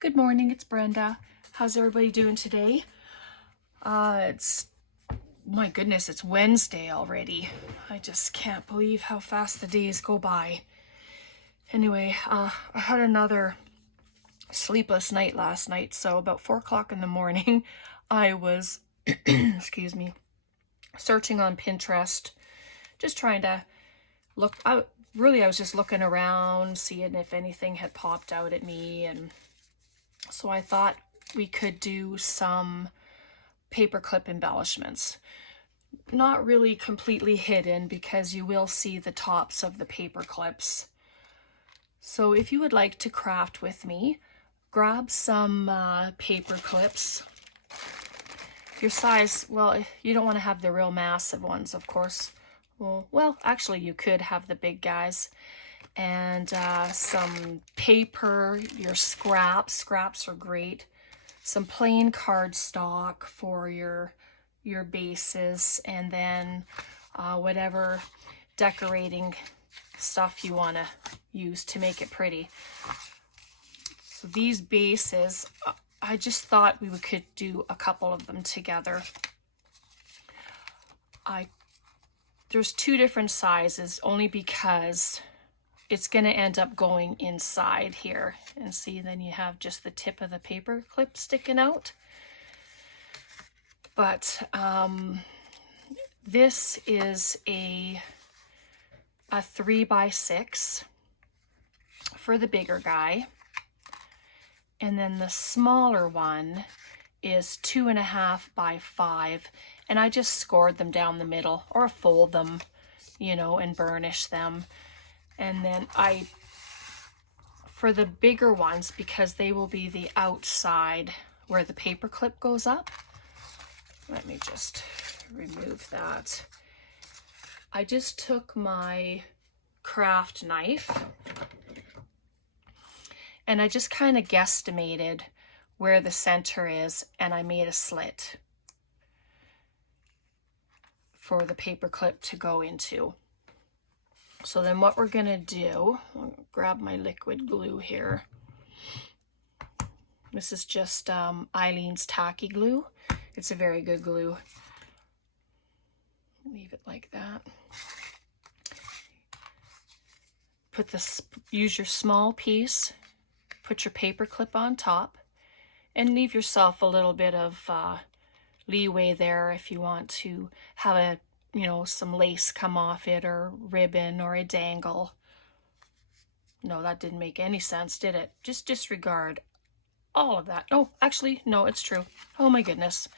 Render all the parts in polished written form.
Good morning, it's Brenda. How's everybody doing today? My goodness, it's Wednesday already. I just can't believe how fast the days go by. Anyway, I had another sleepless night last night, so about 4 o'clock in the morning, I was, excuse me, searching on Pinterest, just trying to look out. Really, I was just looking around, seeing if anything had popped out at me, and so I thought we could do some paperclip embellishments. Not really completely hidden because you will see the tops of the paper clips. So if you would like to craft with me, grab some paper clips. Your size, well, you don't want to have the real massive ones, of course. Well, actually you could have the big guys. And some paper, your scraps. Scraps are great. Some plain cardstock for your bases, and then whatever decorating stuff you want to use to make it pretty. So these bases, I just thought we could do a couple of them together. There's two different sizes only because it's going to end up going inside here. And see, then you have just the tip of the paper clip sticking out. But this is a 3x6 for the bigger guy. And then the smaller one is 2.5x5. And I just scored them down the middle, or fold them, you know, and burnish them. And then for the bigger ones, because they will be the outside where the paper clip goes up. Let me just remove that. I just took my craft knife and I just kind of guesstimated where the center is, and I made a slit for the paper clip to go into. So then what we're gonna do, I'll grab my liquid glue here. This is just Eileen's Tacky Glue. It's a very good glue. Leave it like that. Use your small piece, put your paper clip on top, and leave yourself a little bit of leeway there if you want to have some lace come off it, or ribbon, or a dangle. No, that didn't make any sense, did it? Just disregard all of that. Oh, actually, no, it's true. Oh my goodness.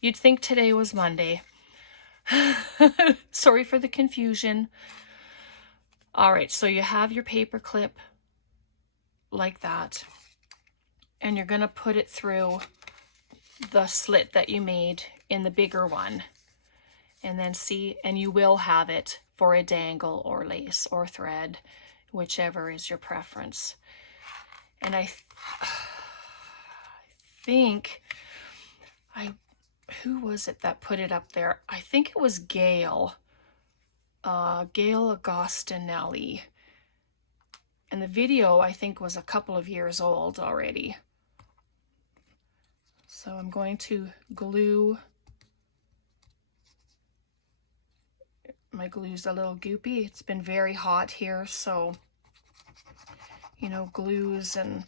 You'd think today was Monday. Sorry for the confusion. All right, so you have your paper clip like that, and you're gonna put it through the slit that you made in the bigger one. And then see, and you will have it for a dangle or lace or thread, whichever is your preference. And I think, who was it that put it up there? I think it was Gail Agostinelli. And the video, I think, was a couple of years old already. So I'm going to glue. My glue's a little goopy. It's been very hot here, so, you know, glues and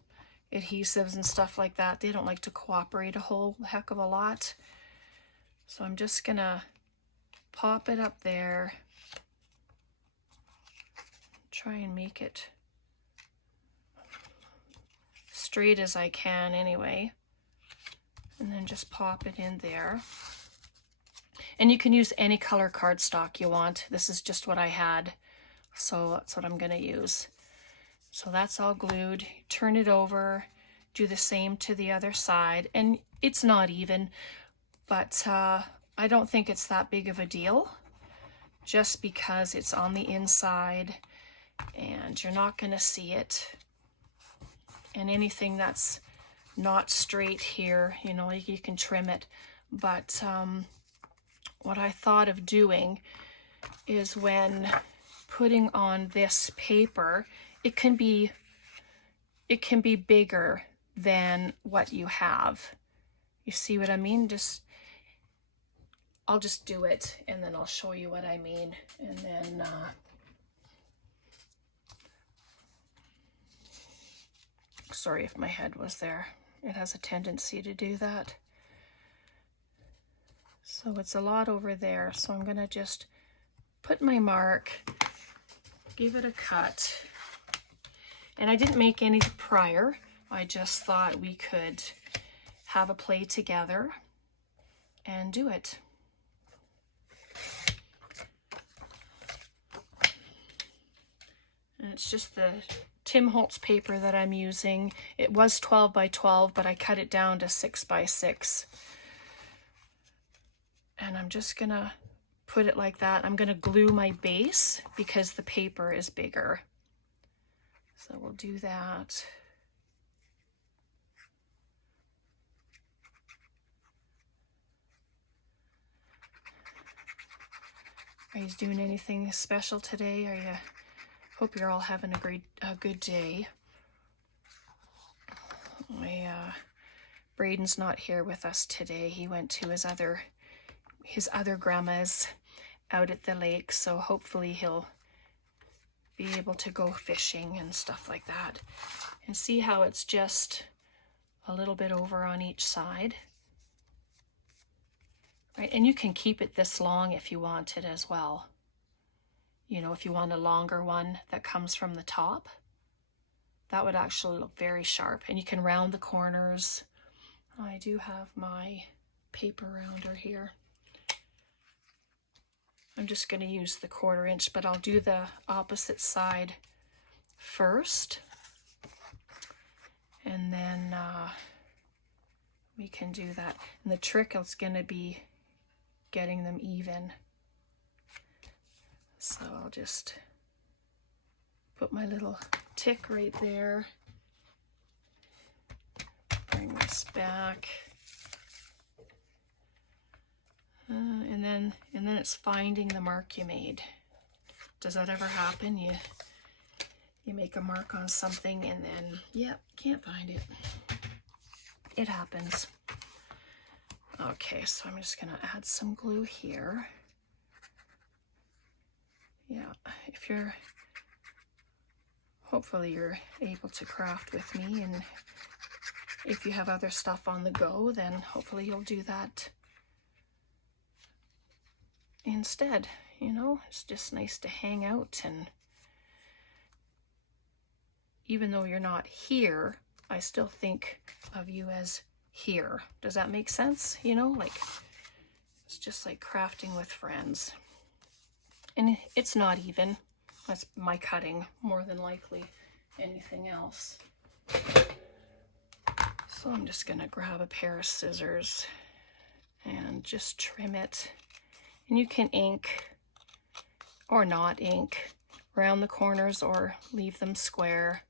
adhesives and stuff like that, they don't like to cooperate a whole heck of a lot. So I'm just gonna pop it up there. Try and make it straight as I can anyway. And then just pop it in there. And you can use any color cardstock you want. This is just what I had, so that's what I'm gonna use. So that's all glued. Turn it over, do the same to the other side. And it's not even, but I don't think it's that big of a deal, just because it's on the inside and you're not gonna see it. And anything that's not straight here, you know, you can trim it. But what I thought of doing is, when putting on this paper, it can be bigger than what you have. You see what I mean? I'll just do it and then I'll show you what I mean. And then sorry if my head was there. It has a tendency to do that. So it's a lot over there. So I'm gonna just put my mark, give it a cut. And I didn't make any prior. I just thought we could have a play together and do it. And it's just the Tim Holtz paper that I'm using. It was 12 by 12, but I cut it down to 6 by 6. And I'm just gonna put it like that. I'm gonna glue my base because the paper is bigger. So we'll do that. Are you doing anything special today? Hope you're all having a good day. Braden's not here with us today. He went to his other grandma's out at the lake, so hopefully he'll be able to go fishing and stuff like that. And see how it's just a little bit over on each side. Right, and you can keep it this long if you want it as well. You know, if you want a longer one that comes from the top, that would actually look very sharp. And you can round the corners. I do have my paper rounder here. I'm just going to use the 1/4 inch, but I'll do the opposite side first. And then we can do that. And the trick is going to be getting them even. So I'll just put my little tick right there. Bring this back. And then it's finding the mark you made. Does that ever happen? You make a mark on something and then, yep, can't find it. It happens. Okay, so I'm just gonna add some glue here. Yeah, hopefully you're able to craft with me, and if you have other stuff on the go, then hopefully you'll do that instead. You know, it's just nice to hang out, and even though you're not here, I still think of you as here. Does that make sense? You know, like, it's just like crafting with friends. And it's not even. That's my cutting, more than likely anything else. So I'm just gonna grab a pair of scissors and just trim it. And you can ink or not ink around the corners or leave them square.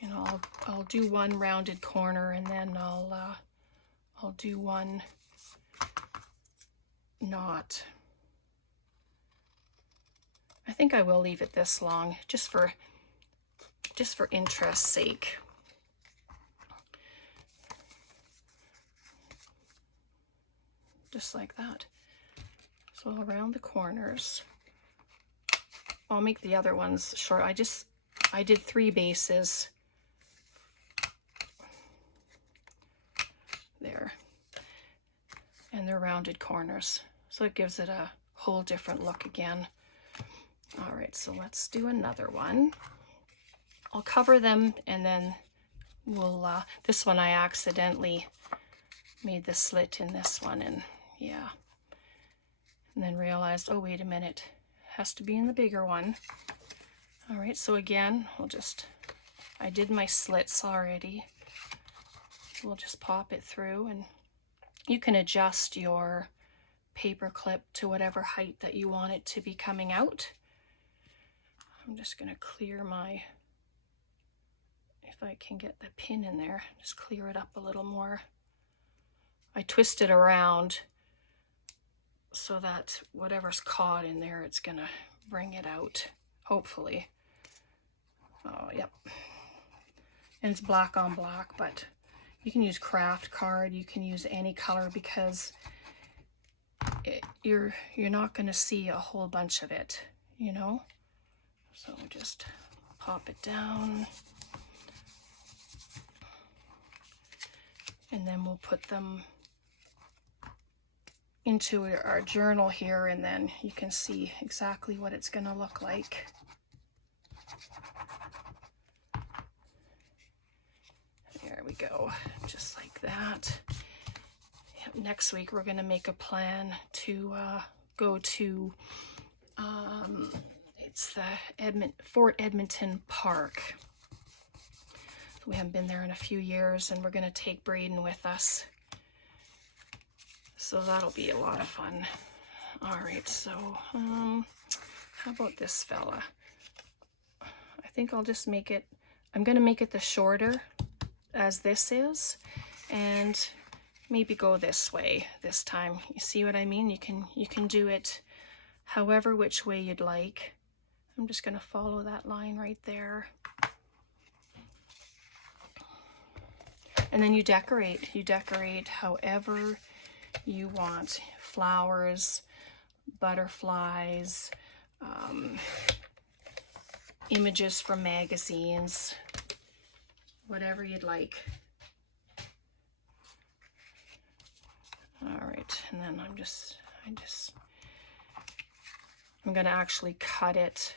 You know, I'll do one rounded corner, and then I'll do one knot. I think I will leave it this long, just for interest's sake. Just like that. So around the corners. I'll make the other ones short. I did 3 bases. There. And they're rounded corners. So it gives it a whole different look again. All right, so let's do another one. I'll cover them, and then we'll, this one I accidentally made the slit in this one, and yeah. And then realized, oh, wait a minute, it has to be in the bigger one. All right, so again, I did my slits already. We'll just pop it through, and you can adjust your paper clip to whatever height that you want it to be coming out. I'm just going to clear if I can get the pin in there, just clear it up a little more. I twist it around so that whatever's caught in there, it's going to bring it out, hopefully. Oh, yep. and it's black on black, but you can use craft card, you can use any color, because you're not going to see a whole bunch of it, you know. So just pop it down, and then we'll put them into our journal here, and then you can see exactly what it's going to look like. There we go, just like that. Next week we're going to make a plan to go to it's the Fort Edmonton Park. We haven't been there in a few years, and we're going to take Braden with us, so that'll be a lot of fun. All right, so how about this fella? I think I'll just make it, I'm going to make it the shorter as this is, and maybe go this way this time. You see what I mean? You can do it however which way you'd like. I'm just going to follow that line right there. And then you decorate however you want. Flowers, butterflies, images from magazines, whatever you'd like. All right, and then I'm gonna actually cut it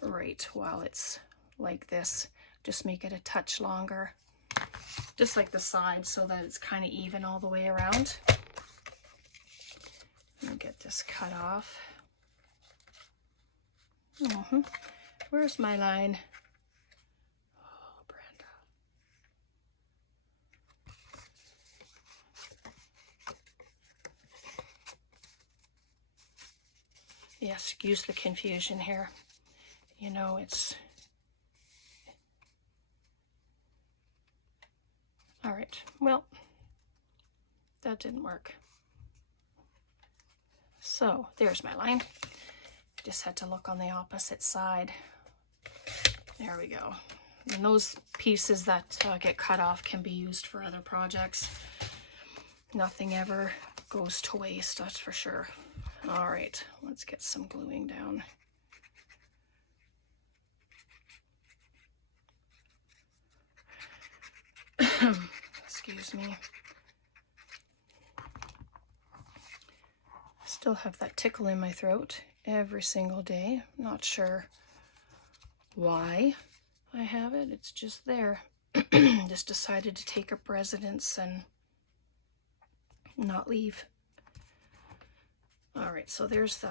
right while it's like this. Just make it a touch longer, just like the side, so that it's kind of even all the way around. Let me get this cut off. Where's my line? Oh, Brenda. Yeah, excuse the confusion here. You know, it's... All right, well, that didn't work. So there's my line. Just had to look on the opposite side. There we go. And those pieces that get cut off can be used for other projects. Nothing ever goes to waste, that's for sure. All right, let's get some gluing down. Excuse me. Still have that tickle in my throat every single day. Not sure why I have it. It's just there. Just decided to take up residence and not leave. All right, so there's the...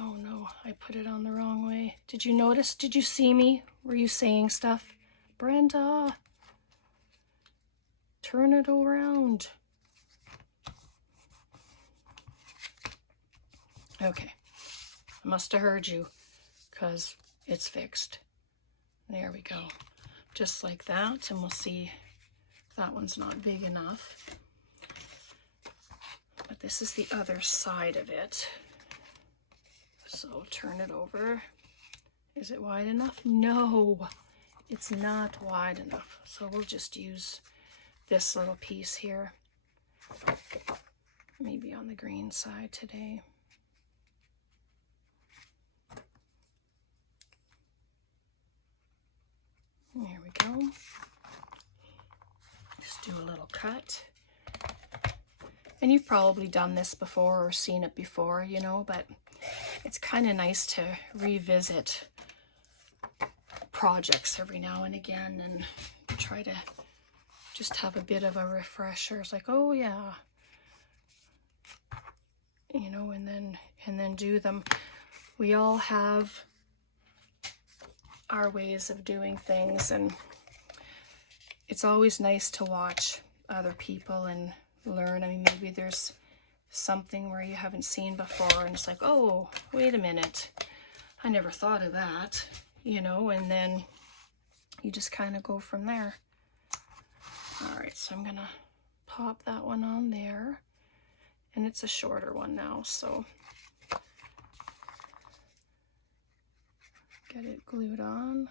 Oh no, I put it on the wrong way. Did you notice? Did you see me? Were you saying stuff? Brenda, turn it around. Okay, I must have heard you, because it's fixed. There we go. Just like that, and we'll see if that one's not big enough. But this is the other side of it. So turn it over. Is it wide enough? No, it's not wide enough. So we'll just use this little piece here. Maybe on the green side today. There we go. Just do a little cut. And you've probably done this before or seen it before, you know, but it's kind of nice to revisit projects every now and again and try to just have a bit of a refresher. It's like, oh yeah, you know, and then do them. We all have our ways of doing things, and it's always nice to watch other people and learn. I mean, maybe there's something where you haven't seen before and it's like, oh, wait a minute, I never thought of that, you know, and then you just kind of go from there. All right, so I'm gonna pop that one on there, and it's a shorter one now, so get it glued on.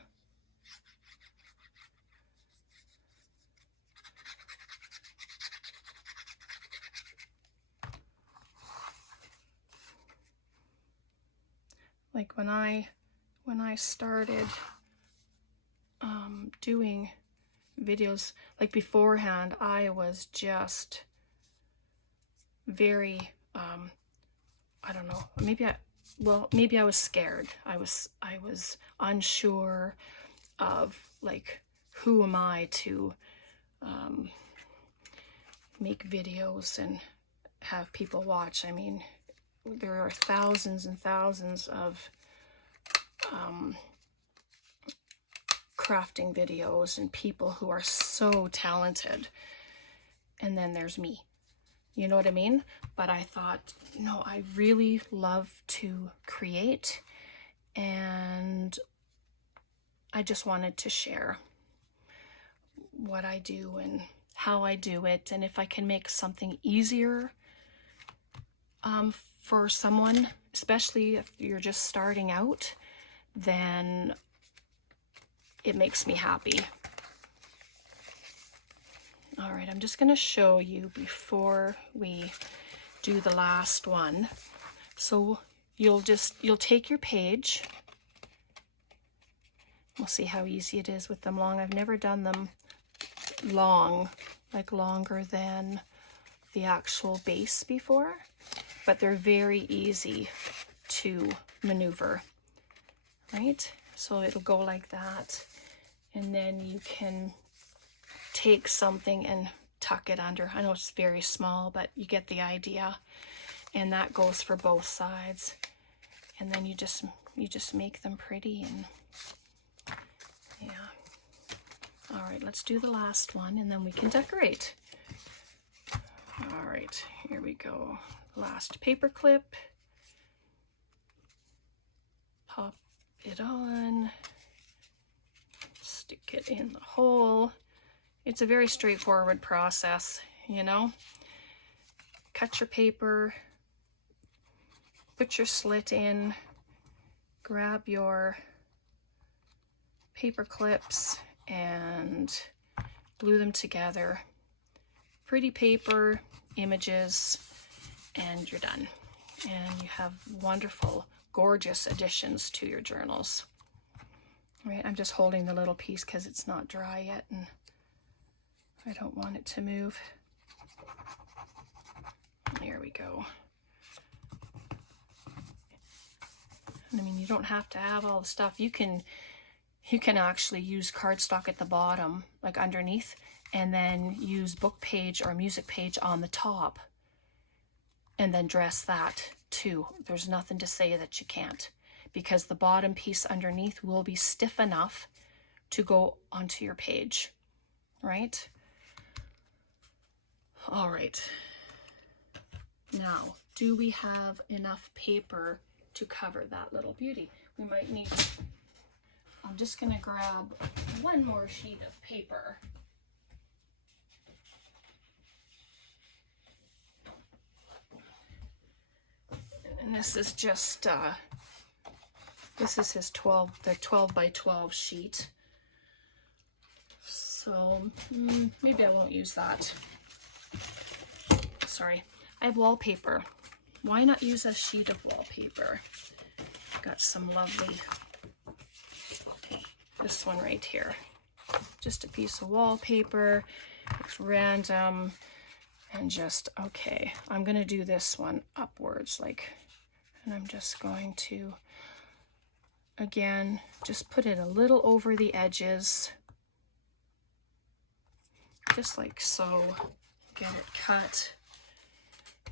Like when I started doing videos, like beforehand, I was just very I don't know, maybe I was scared. I was unsure of, like, who am I to make videos and have people watch. I mean, there are thousands and thousands of crafting videos and people who are so talented, and then there's me, you know what I mean? But I thought, no, I really love to create, and I just wanted to share what I do and how I do it, and if I can make something easier for someone, especially if you're just starting out, then it makes me happy. All right, I'm just going to show you before we do the last one. So you'll take your page. We'll see how easy it is with them long. I've never done them long, like longer than the actual base before, but they're very easy to maneuver, right? So it'll go like that, and then you can take something and tuck it under. I know it's very small, but you get the idea. And that goes for both sides. And then you just make them pretty, and yeah. All right, let's do the last one and then we can decorate. All right, here we go. Last paper clip. Pop it on. Stick it in the hole. It's a very straightforward process, you know. Cut your paper, put your slit in, grab your paper clips and glue them together. Pretty paper, images, and you're done. And you have wonderful, gorgeous additions to your journals. All right, I'm just holding the little piece because it's not dry yet and I don't want it to move. There we go. And I mean, you don't have to have all the stuff. You can actually use cardstock at the bottom, like underneath, and then use book page or music page on the top, and then dress that too. There's nothing to say that you can't, because the bottom piece underneath will be stiff enough to go onto your page, right? All right. Now, do we have enough paper to cover that little beauty? We might need, I'm just going to grab one more sheet of paper. And this is just, this is his 12 by 12 sheet. So maybe I won't use that. Sorry. I have wallpaper. Why not use a sheet of wallpaper? I've got some lovely, this one right here. Just a piece of wallpaper. It's random. And just, okay, I'm going to do this one upwards, like, and I'm just going to, again, just put it a little over the edges. Just like so. Get it cut.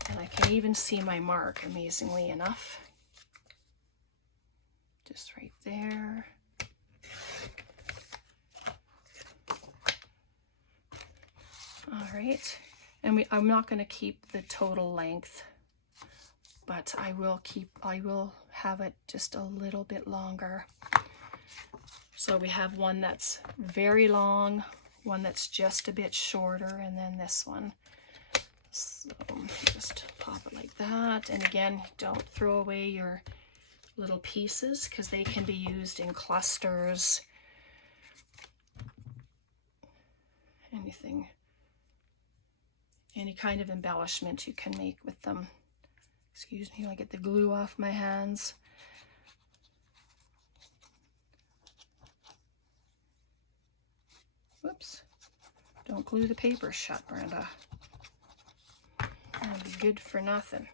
And I can even see my mark, amazingly enough. Just right there. All right. And I'm not going to keep the total length, but I will have it just a little bit longer. So we have one that's very long, one that's just a bit shorter, and then this one. So just pop it like that. And again, don't throw away your little pieces because they can be used in clusters. Anything, any kind of embellishment you can make with them. Excuse me, I get the glue off my hands. Whoops. Don't glue the paper shut, Brenda. That'll be good for nothing.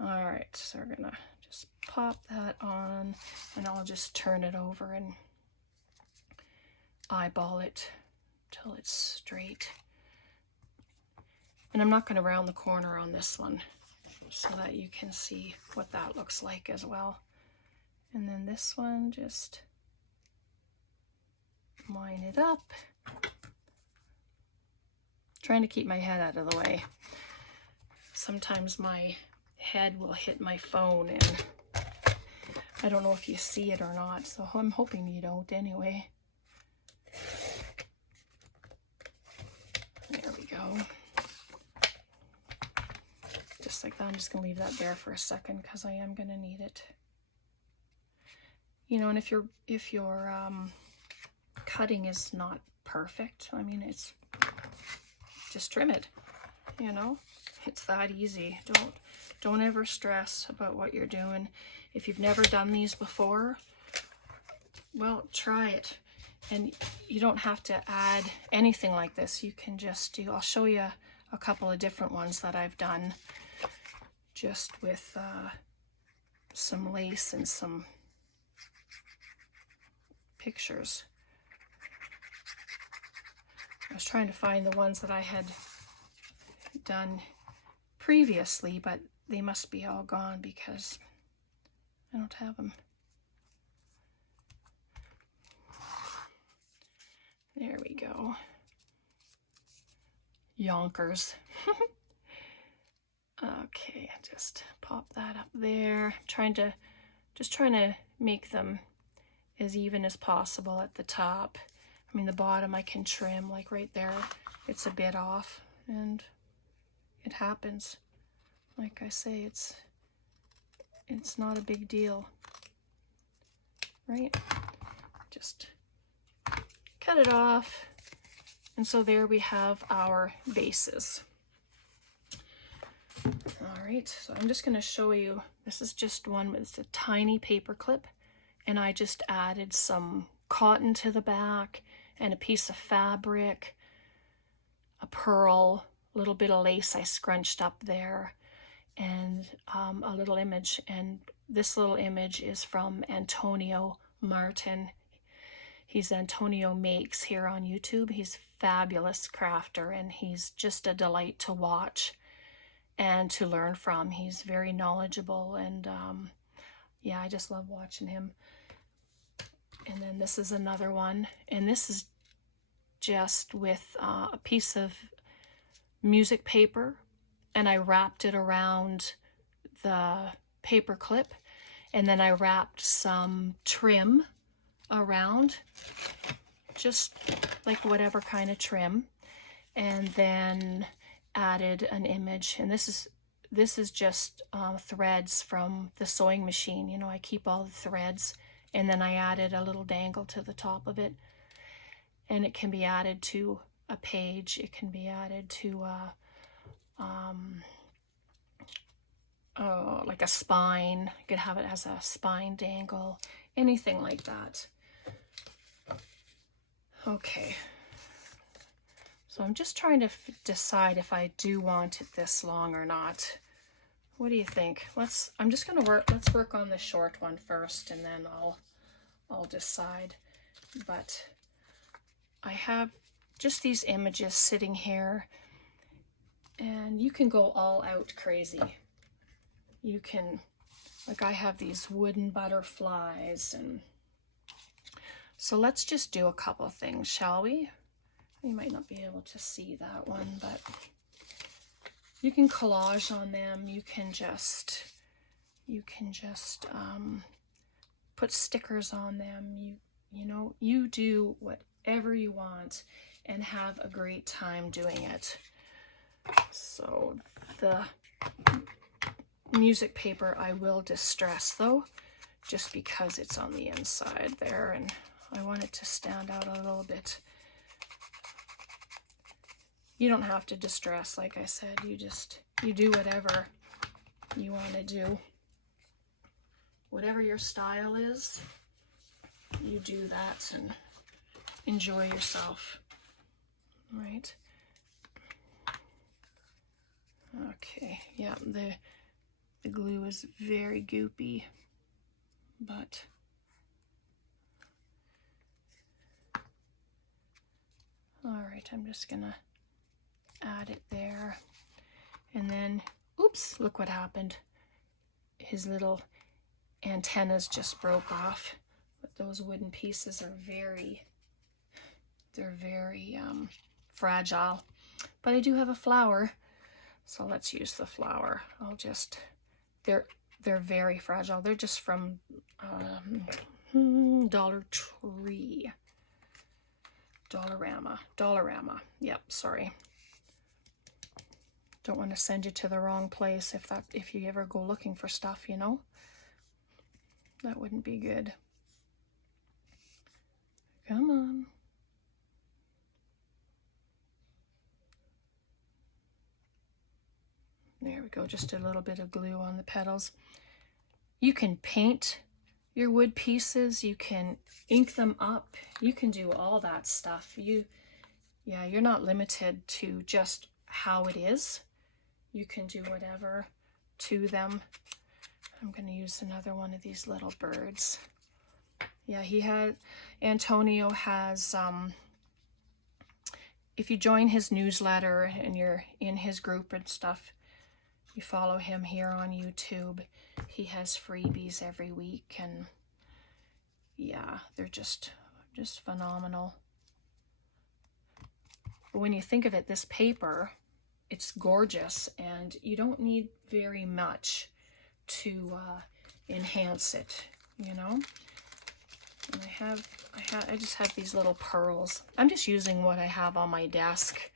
All right, so we're gonna just pop that on, and I'll just turn it over and eyeball it till it's straight. And I'm not going to round the corner on this one so that you can see what that looks like as well. And then this one, just line it up. Trying to keep my head out of the way. Sometimes my head will hit my phone and I don't know if you see it or not, so I'm hoping you don't anyway. There we go. Just like that. I'm just going to leave that there for a second because I am going to need it. You know, and if your cutting is not perfect, I mean, it's just trim it. You know, it's that easy. Don't ever stress about what you're doing. If you've never done these before, well, try it. And you don't have to add anything like this. You can just do, I'll show you a couple of different ones that I've done just with some lace and some pictures. I was trying to find the ones that I had done previously, but they must be all gone because I don't have them. There we go. Yonkers. Okay, just pop that up there. Just trying to make them as even as possible at the top. I mean, the bottom I can trim, like right there. It's a bit off, and it happens. Like I say, it's not a big deal, right? Just cut it off. And so there we have our bases. All right, so I'm just going to show you, this is just one, it's a tiny paper clip, and I just added some cotton to the back and a piece of fabric, a pearl, a little bit of lace I scrunched up there, and a little image. And this little image is from Antonio Martin. He's Antonio Makes here on YouTube. He's a fabulous crafter, and he's just a delight to watch and to learn from. He's very knowledgeable, and yeah, I just love watching him. And then this is another one, and this is just with a piece of music paper, and I wrapped it around the paper clip, and then I wrapped some trim around, just like whatever kind of trim, and then added an image. And this is just threads from the sewing machine. You know, I keep all the threads, and then I added a little dangle to the top of it, and it can be added to a page. It can be added to like a spine. You could have it as a spine dangle, anything like that. Okay, so I'm just trying to decide if I do want it this long or not. What do you think? Let's work on the short one first, and then I'll decide. But I have just these images sitting here, and you can go all out crazy. You can, like, I have these wooden butterflies, and so let's just do a couple of things, shall we? You might not be able to see that one, but you can collage on them. You can just put stickers on them. You know, you do whatever you want and have a great time doing it. So the music paper I will distress though, just because it's on the inside there, and I want it to stand out a little bit. You don't have to distress, like I said. You do whatever you want to do. Whatever your style is, you do that and enjoy yourself, right? Okay, yeah, the glue is very goopy, but all right, I'm just gonna add it there. And then, oops, look what happened. His little antennas just broke off. But those wooden pieces are very fragile. But I do have a flower, so let's use the flower. They're very fragile. They're just from Dollar Tree. Dollarama. Yep, sorry. Don't want to send you to the wrong place if you ever go looking for stuff, you know. That wouldn't be good. Come on. There we go, just a little bit of glue on the petals. You can paint your wood pieces, you can ink them up, you can do all that stuff. You're not limited to just how it is. You can do whatever to them. I'm going to use another one of these little birds. Yeah, Antonio has, if you join his newsletter and you're in his group and stuff, you follow him here on YouTube, he has freebies every week, and yeah, they're just phenomenal. But when you think of it, this paper, it's gorgeous, and you don't need very much to enhance it, you know. And I just have these little pearls. I'm just using what I have on my desk.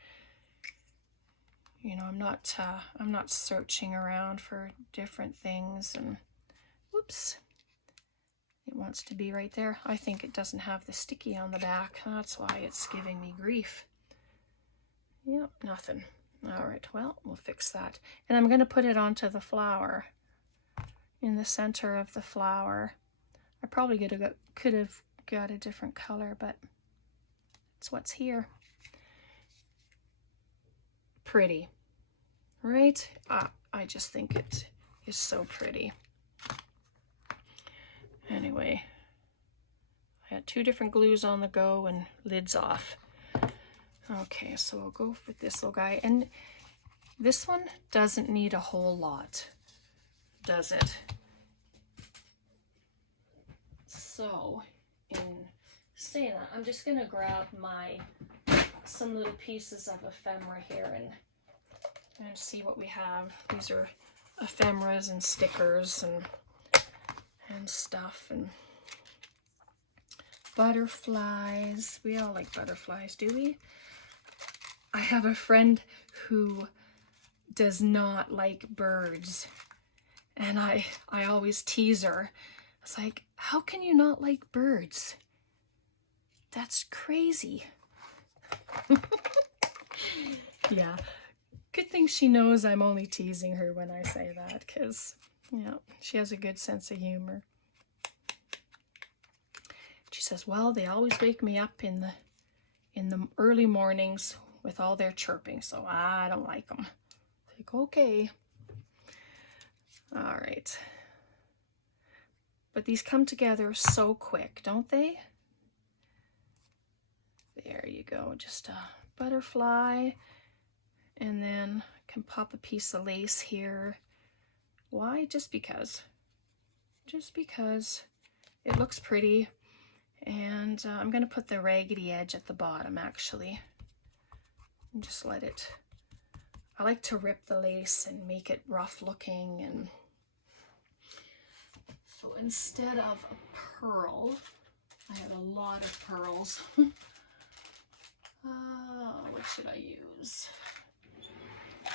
You know, I'm not searching around for different things, and whoops, it wants to be right there. I think it doesn't have the sticky on the back. That's why it's giving me grief. Yep, nothing. All right, well, we'll fix that. And I'm going to put it onto the flower, in the center of the flower. I probably could have got a different color, but it's what's here. Pretty, right? I just think it is so pretty. Anyway, I had 2 different glues on the go and lids off. Okay, so I'll go with this little guy. And this one doesn't need a whole lot, does it? So, in saying that, I'm just going to grab some little pieces of ephemera here and see what we have. These are ephemeras and stickers and stuff, and butterflies. We all like butterflies, do we? I have a friend who does not like birds, and I always tease her. It's like, how can you not like birds? That's crazy. Yeah, good thing she knows I'm only teasing her when I say that, because, yeah, she has a good sense of humor. She says, well, they always wake me up in the early mornings with all their chirping, so I don't like them. Like, okay. All right. But these come together so quick, don't they? There you go, just a butterfly, and then I can pop a piece of lace here. Why? Just because. Just because it looks pretty, and I'm going to put the raggedy edge at the bottom, actually, and just let it. I like to rip the lace and make it rough looking, and so instead of a pearl, I have a lot of pearls. What should I use?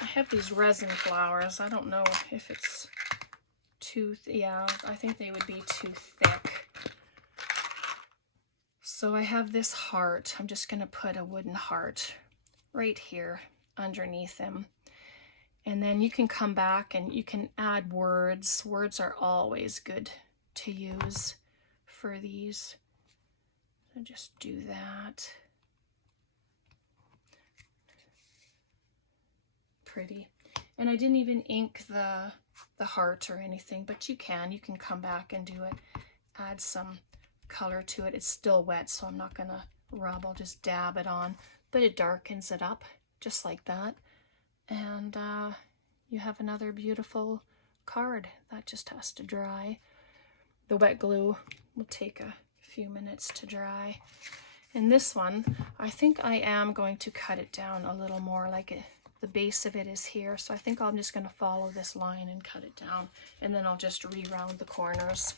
I have these resin flowers. I don't know if it's yeah, I think they would be too thick. So I have this heart. I'm just going to put a wooden heart right here underneath them. And then you can come back and you can add words. Words are always good to use for these. So just do that. Pretty. And I didn't even ink the heart or anything, but you can come back and do it. Add some color to it. It's still wet, so I'm not gonna rub. I'll just dab it on, but it darkens it up just like that. And you have another beautiful card. That just has to dry. The wet glue will take a few minutes to dry. And this one, I think I am going to cut it down a little more, like the base of it is here. So I think I'm just going to follow this line and cut it down. And then I'll just re-round the corners.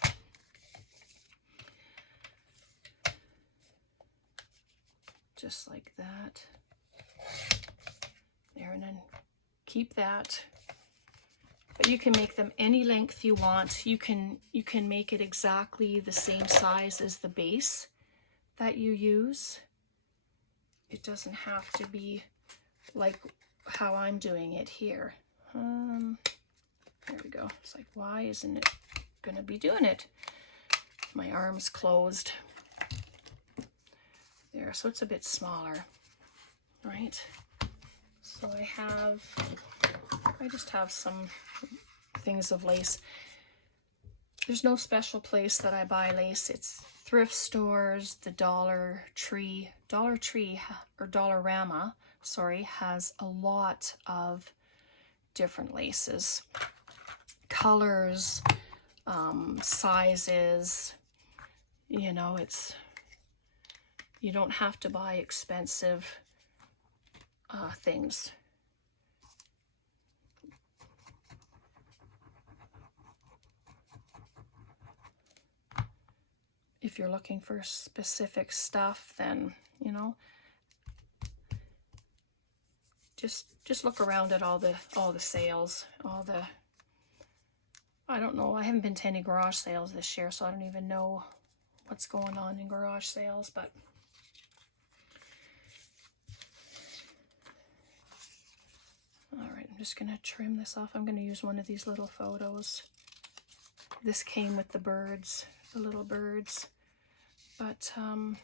Just like that. There, and then keep that. But you can make them any length you want. You can make it exactly the same size as the base that you use. It doesn't have to be like how I'm doing it here. There we go. It's like, why isn't it gonna be doing it? My arm's closed. There, so it's a bit smaller, right? So I just have some things of lace. There's no special place that I buy lace. It's thrift stores, the Dollar Tree or Dollarama, sorry, has a lot of different laces, colors, sizes. You know, you don't have to buy expensive things. If you're looking for specific stuff, then, you know, just look around at all the sales, I don't know, I haven't been to any garage sales this year, so I don't even know what's going on in garage sales, but all right, I'm just gonna trim this off. I'm gonna use one of these little photos. This came with the birds, the little birds, but I'm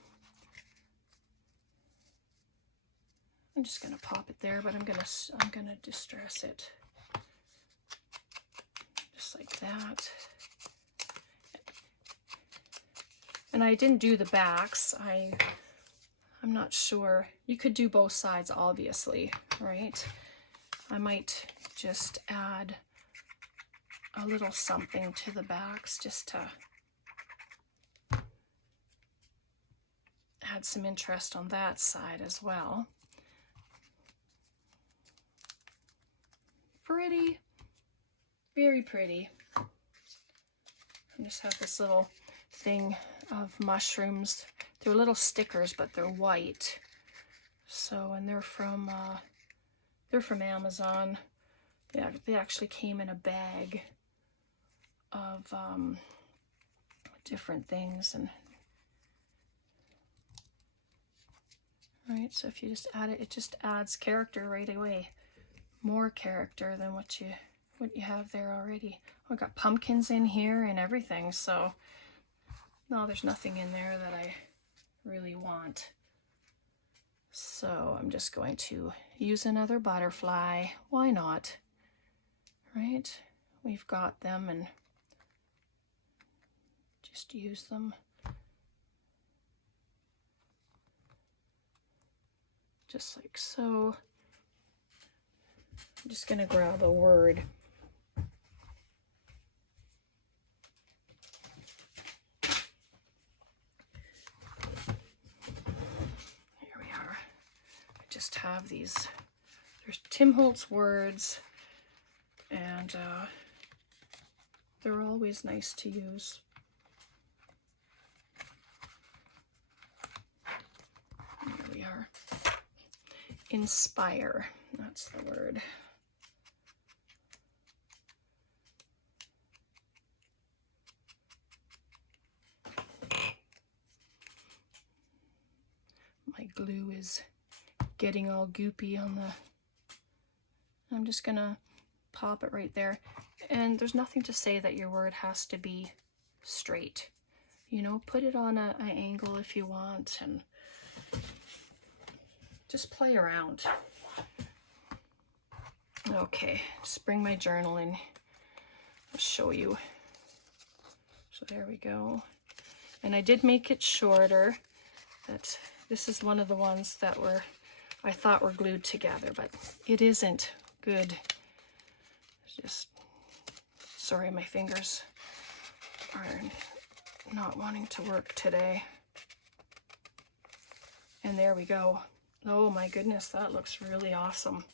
just gonna pop it there, but I'm gonna distress it just like that. And I didn't do the backs. I'm not sure. You could do both sides, obviously, right? I might just add a little something to the backs just to add some interest on that side as well. Pretty, very pretty. I just have this little thing of mushrooms. They're little stickers, but they're white. So, and they're from Amazon. Yeah, they actually came in a bag of different things, and right. So if you just add it, it just adds character right away. More character than what you have there already. I've got pumpkins in here and everything. So no, there's nothing in there that I really want. So I'm just going to use another butterfly. Why not? Right? We've got them, and just use them. Just like so. I'm just going to grab a word. Here we are. I just have these. There's Tim Holtz words, and they're always nice to use. Here we are. Inspire, that's the word. My glue is getting all goopy on the... I'm just gonna pop it right there. And there's nothing to say that your word has to be straight. You know, put it on an angle if you want, and just play around. Okay, just bring my journal in. I'll show you. So there we go. And I did make it shorter. This is one of the ones that I thought were glued together, but it isn't good. Just, sorry, my fingers are not wanting to work today. And there we go. Oh my goodness, that looks really awesome.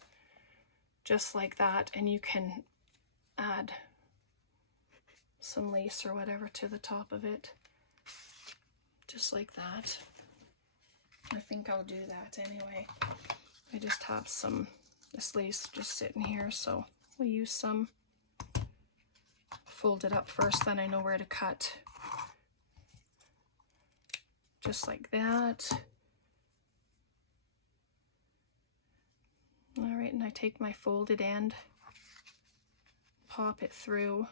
Just like that, and you can add some lace or whatever to the top of it. Just like that. I think I'll do that anyway. I just have this lace just sitting here, so we'll use some. Fold it up first, then I know where to cut. Just like that. All right, and I take my folded end, pop it through,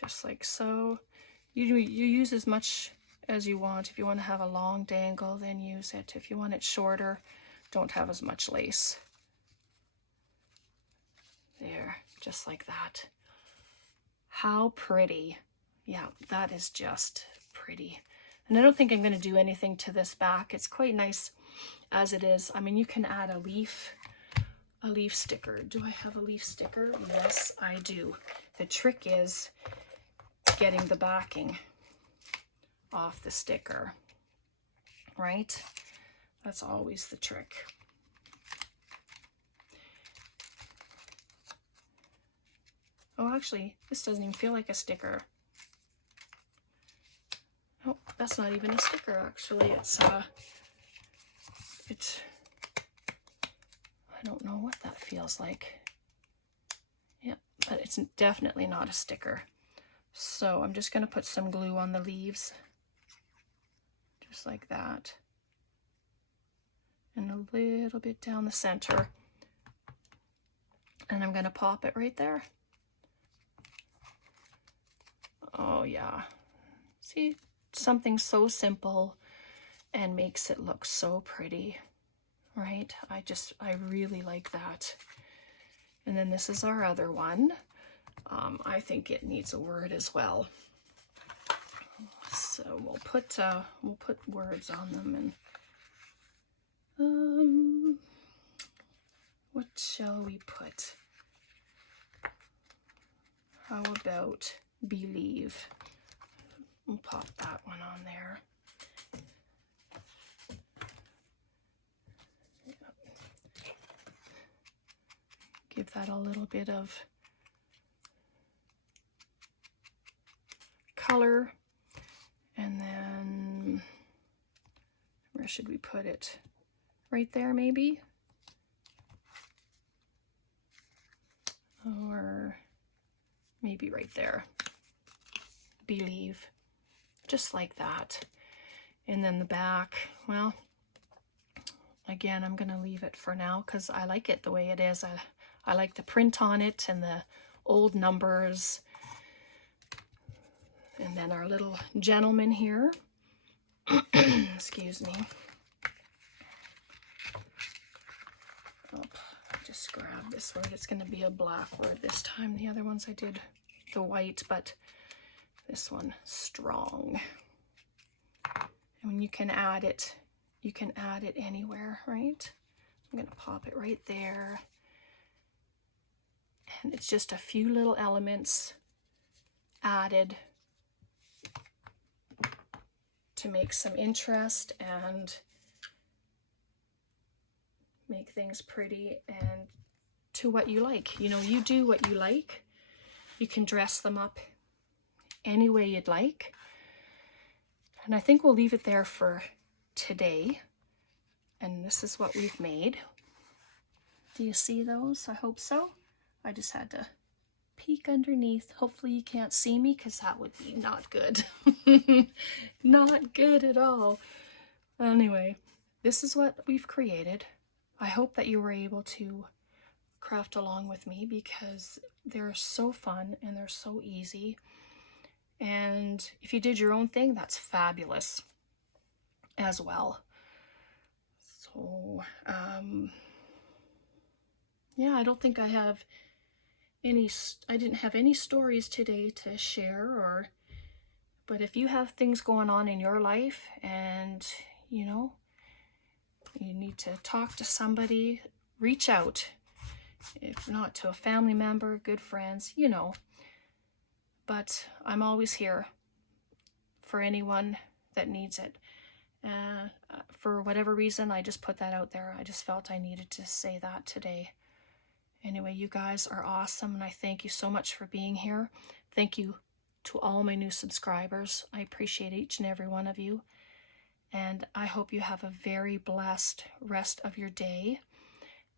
just like so. You use as much as you want. If you want to have a long dangle, then use it. If you want it shorter, don't have as much lace. There, just like that. How pretty. Yeah, that is just pretty. And I don't think I'm going to do anything to this back. It's quite nice as it is. I mean, you can add a leaf sticker. Do I have a leaf sticker? Yes, I do. The trick is getting the backing off the sticker, right? That's always the trick. Oh, actually, this doesn't even feel like a sticker. Oh, that's not even a sticker, actually. I don't know what that feels like. Yeah, but it's definitely not a sticker. So I'm just going to put some glue on the leaves. Just like that. And a little bit down the center. And I'm going to pop it right there. Oh yeah. See, something so simple and makes it look so pretty, right? I really like that. And then this is our other one. I think it needs a word as well. So we'll put words on them, and what shall we put? How about believe? We'll pop that one on there. Give that a little bit of color. And then, where should we put it? Right there, maybe? Or maybe right there. Believe. Just like that. And then the back, well, again, I'm going to leave it for now because I like it the way it is. I like the print on it and the old numbers. And then our little gentleman here. Excuse me. Oh, just grab this word. It's going to be a black word this time. The other ones I did the white, but this one, strong. And you can add it anywhere, right? I'm going to pop it right there. And it's just a few little elements added to make some interest and make things pretty and to what you like. You know, you do what you like. You can dress them up any way you'd like. And I think we'll leave it there for today. And this is what we've made. Do you see those? I hope so. I just had to peek underneath. Hopefully you can't see me because that would be not good. Not good at all. Anyway, this is what we've created. I hope that you were able to craft along with me because they're so fun and they're so easy. And if you did your own thing, that's fabulous as well. So, yeah, I don't think I have I didn't have any stories today to share, but if you have things going on in your life and, you know, you need to talk to somebody, reach out. If not to a family member, good friends, you know. But I'm always here for anyone that needs it. For whatever reason, I just put that out there. I just felt I needed to say that today. Anyway, you guys are awesome, and I thank you so much for being here. Thank you to all my new subscribers. I appreciate each and every one of you. And I hope you have a very blessed rest of your day.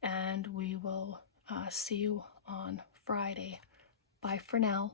And we will see you on Friday. Bye for now.